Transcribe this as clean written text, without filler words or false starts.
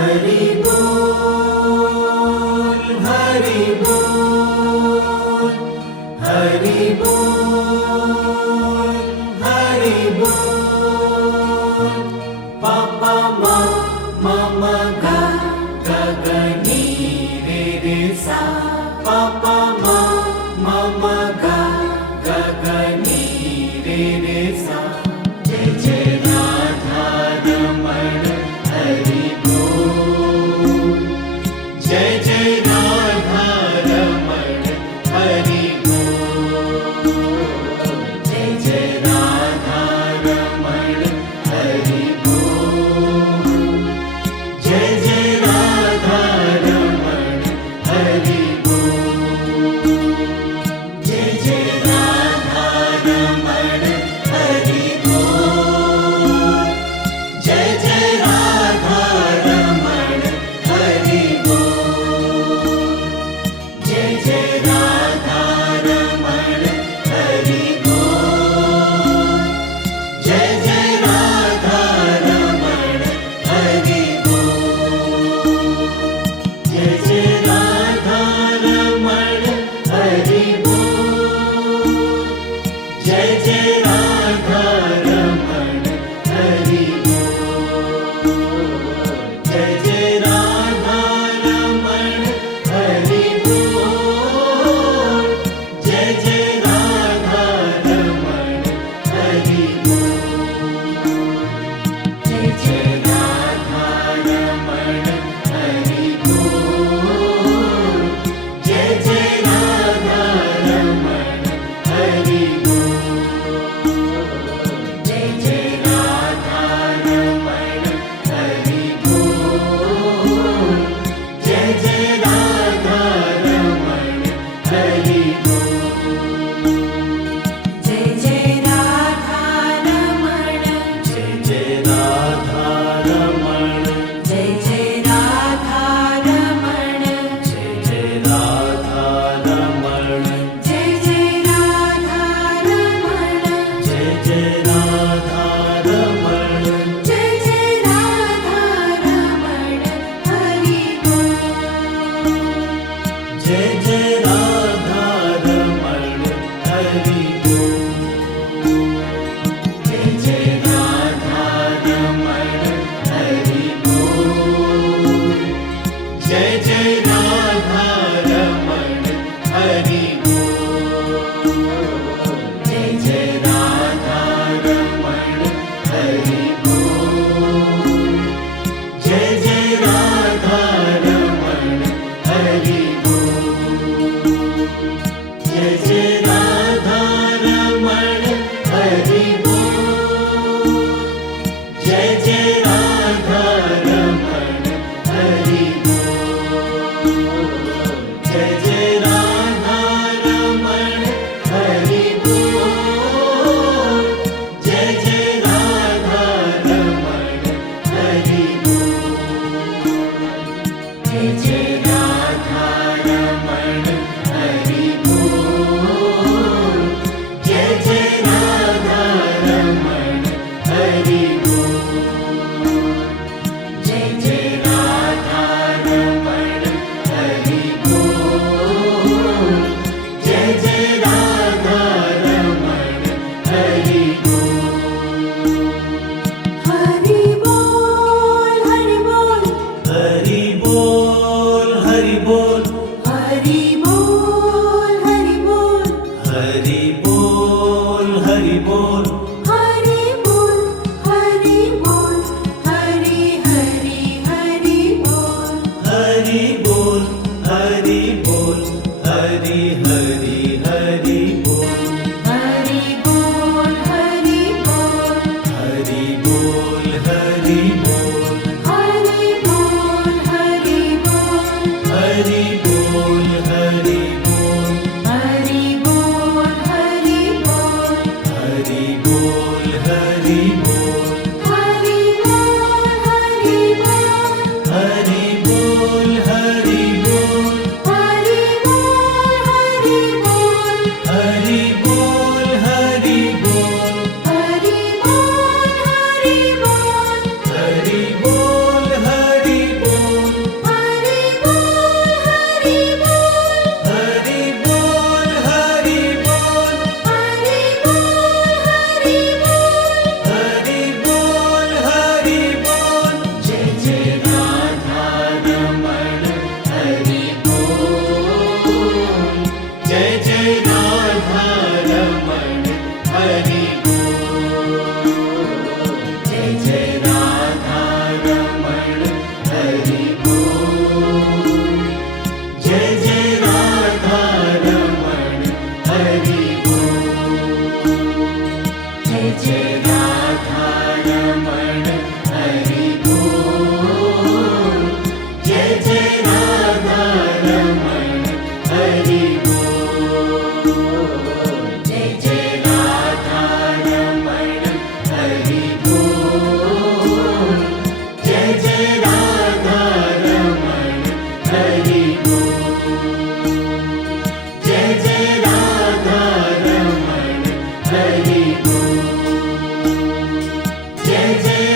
हरि बोल, हरि बोल, हरि बोल, हरि बोल। पापा मा मा गा गा गा नी रे रे सा। पापा मा गा गा गा नी रे रे सा। जय जय राधा रमण हरि बोल, जय जय राधा रमण हरि बोल, जय जय राधा रमण हरि बोल, जय जय राधा रमण हरि बोल, जय जय राधा रमण हरि बोल, जय जय राधा रमण हरि बोल। रमण हरि बोल। जय जय राधा रमण हरि बोल। जय जय राधा रमण हरि बोल। जय जय राधा रमण हरि बोल। जय जय राधा रमण हरि बोल। जय जय राधा रमण हरि बोल। जय जय राधा रमण हरि बोल। जय जय